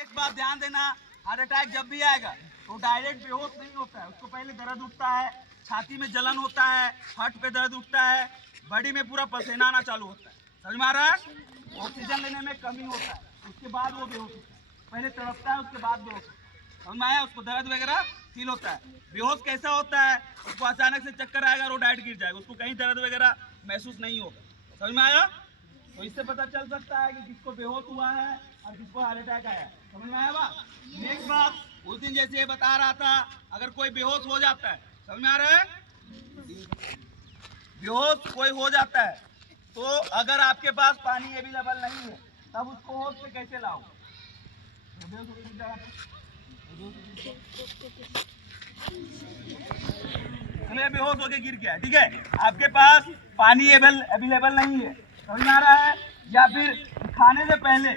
एक बात ध्यान देना, हार्ट अटैक जब भी आएगा तो डायरेक्ट बेहोश नहीं होता है। उसको पहले दर्द उठता है, छाती में जलन होता है, हार्ट पे दर्द उठता है, बॉडी में पूरा पसीना आना चालू होता है। समझ में आ रहा है? ऑक्सीजन लेने में कमी होता है, उसके बाद वो बेहोश होता है। पहले तड़पता है, उसके बाद बेहोश होता है। समझ में आया? उसको दर्द वगैरह फील होता है। बेहोश कैसा होता है? उसको अचानक से चक्कर आएगा और वो डाइट गिर जाएगा, उसको कहीं दर्द वगैरह महसूस नहीं होगा। समझ में आया? तो इससे पता चल सकता है कि किसको बेहोश हुआ है और किसको हार्ट अटैक आया है। समझ में आया बात? नेक्स्ट बात, उस दिन जैसे ये बता रहा था, अगर कोई बेहोश हो जाता है, समझ में आ रहा है? बेहोश कोई हो जाता है तो अगर आपके पास पानी अवेलेबल नहीं है तब उसको होश पे कैसे लाओ? बेहोश होके गिर गया, ठीक है, आपके पास पानी अवेलेबल नहीं है, समझ में आ रहा है? या फिर खाने से पहले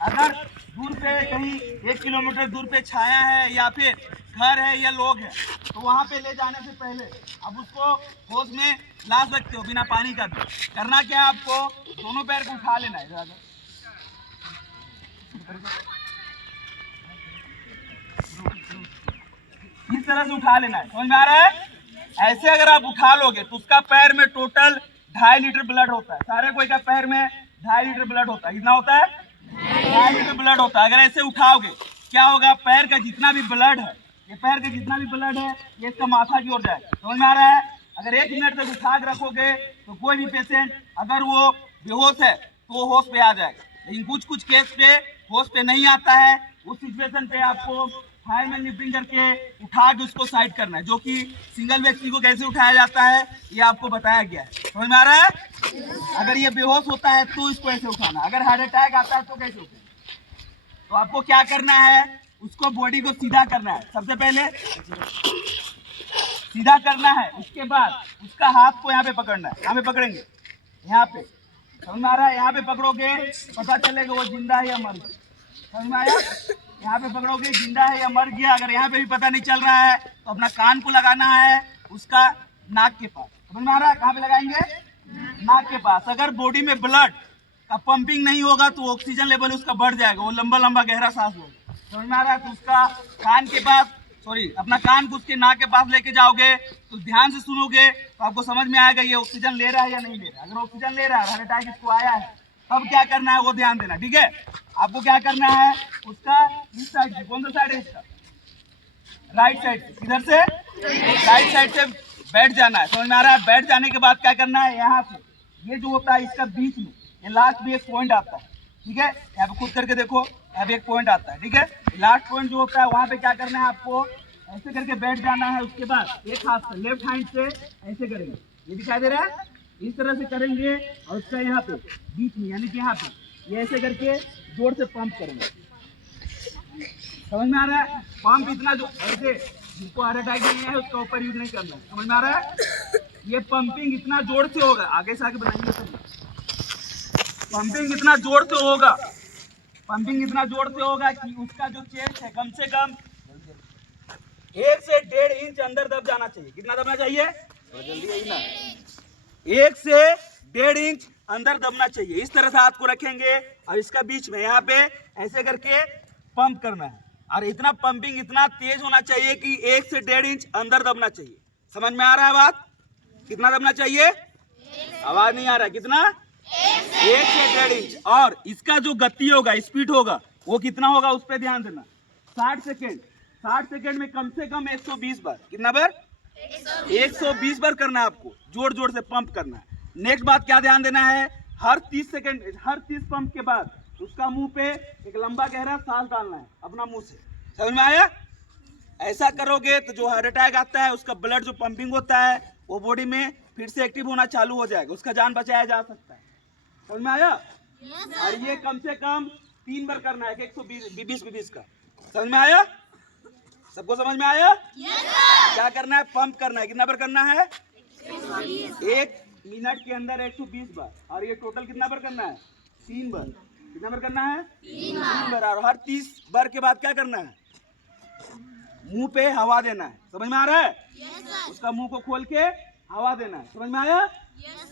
अगर दूर पे कहीं 1 किलोमीटर दूर पे छाया है या फिर घर है या लोग हैं तो वहाँ पे ले जाने से पहले अब उसको होश में ला सकते हो बिना पानी का भी। करना क्या है आपको? दोनों पैर को उठा लेना है, इस तरह से उठा लेना है। समझ में आ रहा है? ऐसे अगर आप उठा लोगे तो उसका पैर में टोटल 2.5 लीटर ब्लड होता है। सारे कोई का पैर में 2.5 लीटर ब्लड होता है। कितना होता है? 2.5 लीटर ब्लड होता है। अगर ऐसे उठाओगे क्या होगा? पैर का जितना भी ब्लड है, ये पैर का जितना भी ब्लड है ये इसका माथा की ओर जाएगा। समझ में आ रहा है? अगर 1 मिनट तक उठा के रखोगे तो कोई भी पेशेंट अगर वो बेहोश है तो वो होश पे आ जाएगा। लेकिन कुछ कुछ केस पे होश पे नहीं आता है, उस सिचुएशन पे आपको फायरमैन लिफ्टिंग करके उठा के उसको साइड करना है, जो कि सिंगल व्यक्ति को कैसे उठाया जाता है ये आपको बताया गया है। समझ में आ रहा है? अगर ये बेहोश होता है तो इसको ऐसे उठाना, अगर हार्ट अटैक आता है तो कैसे उठाना? तो आपको क्या करना है? उसको बॉडी को सीधा करना है। सबसे पहले सीधा करना है, उसके बाद उसका हाथ को यहाँ पे पकड़ना है। यहाँ पे पकड़ेंगे, यहाँ पे। समझ में आ रहा है? यहाँ पे पकड़ोगे पता चलेगा वो जिंदा है या मर गया। समझ में आया? यहाँ पे पकड़ोगे जिंदा है या मर गया। अगर यहाँ पे भी पता नहीं चल रहा है तो अपना कान को लगाना है उसका नाक के पास। समझ में आ रहा है? कहाँ पे लगाएंगे? नाक के पास। अगर बॉडी में ब्लड का पंपिंग नहीं होगा तो ऑक्सीजन लेवल उसका बढ़ जाएगा, वो लंबा लंबा गहरा सांस होगा। समझ में आ रहा है? तो उसका कान के पास, अपना कान को उसके नाक के पास लेके जाओगे तो ध्यान से सुनोगे तो आपको समझ में आएगा ये ऑक्सीजन ले रहा है या नहीं ले रहा है। अगर ऑक्सीजन ले रहा है, हार्ट अटैक इसको आया है, तब क्या करना है वो ध्यान देना, ठीक है? आपको क्या करना है? उसका इस साइड से, कौन सा साइड है इसका? राइट साइड से। इधर से राइट साइड से बैठ जाना है। समझ में आ रहा है? बैठ जाने के बाद क्या करना है? यहाँ से ये जो होता है इसका बीच में ये लास्ट में एक पॉइंट आता है, ठीक है? यहाँ पे खुद करके देखो, यहाँ पे एक पॉइंट आता है, ठीक है? लास्ट पॉइंट जो होता है वहाँ पे क्या करना है? आपको ऐसे करके बैठ जाना है। उसके बाद एक हाथ से, लेफ्ट हैंड से ऐसे करेंगे, ये दिखाई दे रहा है? इस तरह से करेंगे और उसका यहाँ पे बीच में यानी कि यहाँ पे ये ऐसे करके जोर से पंप करेंगे। समझ में आ रहा है? पंप इतना जो ऐसे, जिसको हार्ट अटैक नहीं है उसका ऊपर यूज नहीं करना है। समझ में आ रहा है? ये पंपिंग इतना जोर से होगा, आगे से आगे बनाएंगे तो पंपिंग इतना जोर से होगा, पंपिंग इतना जोर से होगा कि उसका जो चेस्ट है कम से कम 1 से 1.5 इंच अंदर दब जाना चाहिए। कितना दबना चाहिए? जल्दी यही ना, 1 से 1.5 इंच अंदर दबना चाहिए। इस तरह से हाथ को रखेंगे और इसका बीच में यहाँ पे ऐसे करके पंप करना है। और इतना पंपिंग इतना तेज होना चाहिए कि 1 से 1.5 इंच अंदर दबना चाहिए। समझ में आ रहा है बात? कितना दबना चाहिए? आवाज नहीं आ रहा है। कितना? 1 से 1.5 इंच। और इसका जो गति होगा, स्पीड होगा, वो कितना होगा उस पर ध्यान देना। 60 सेकेंड, 60 सेकेंड में कम से कम 120 बार। कितना बार? 120 बार करना है आपको, जोर जोर से पंप करना है। नेक्स्ट बात क्या ध्यान देना है? हर 30 सेकेंड, हर 30 पंप के बाद उसका मुंह पे एक लंबा गहरा सांस डालना है अपना मुंह से। समझ में आया? ऐसा करोगे तो जो हार्ट अटैक आता है उसका ब्लड जो पंपिंग होता है वो बॉडी में फिर से एक्टिव होना चालू हो जाएगा, उसका जान बचाया जा सकता है। समझ में आया? और ये कम से कम 3 बार करना है, 120 का। समझ में आया? सबको समझ में आया? क्या करना है? पंप करना है। कितना बार करना है? 1 मिनट के अंदर 120 बार। और ये टोटल कितना बार करना है? 3 बार। कितना बार करना है? 3 बार। और हर 30 बार के बाद क्या करना है? मुंह पे हवा देना है। समझ में आ रहा है? उसका मुंह को खोल के हवा देना है। समझ में आया?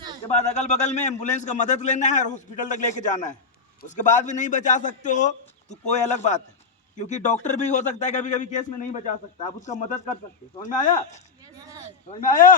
उसके बाद अगल बगल में एम्बुलेंस का मदद लेना है और हॉस्पिटल तक लेके जाना है। उसके बाद भी नहीं बचा सकते हो तो कोई अलग बात है, क्योंकि डॉक्टर भी हो सकता है कभी कभी केस में नहीं बचा सकता, आप उसका मदद कर सकते हैं। समझ में आया? समझ में आया?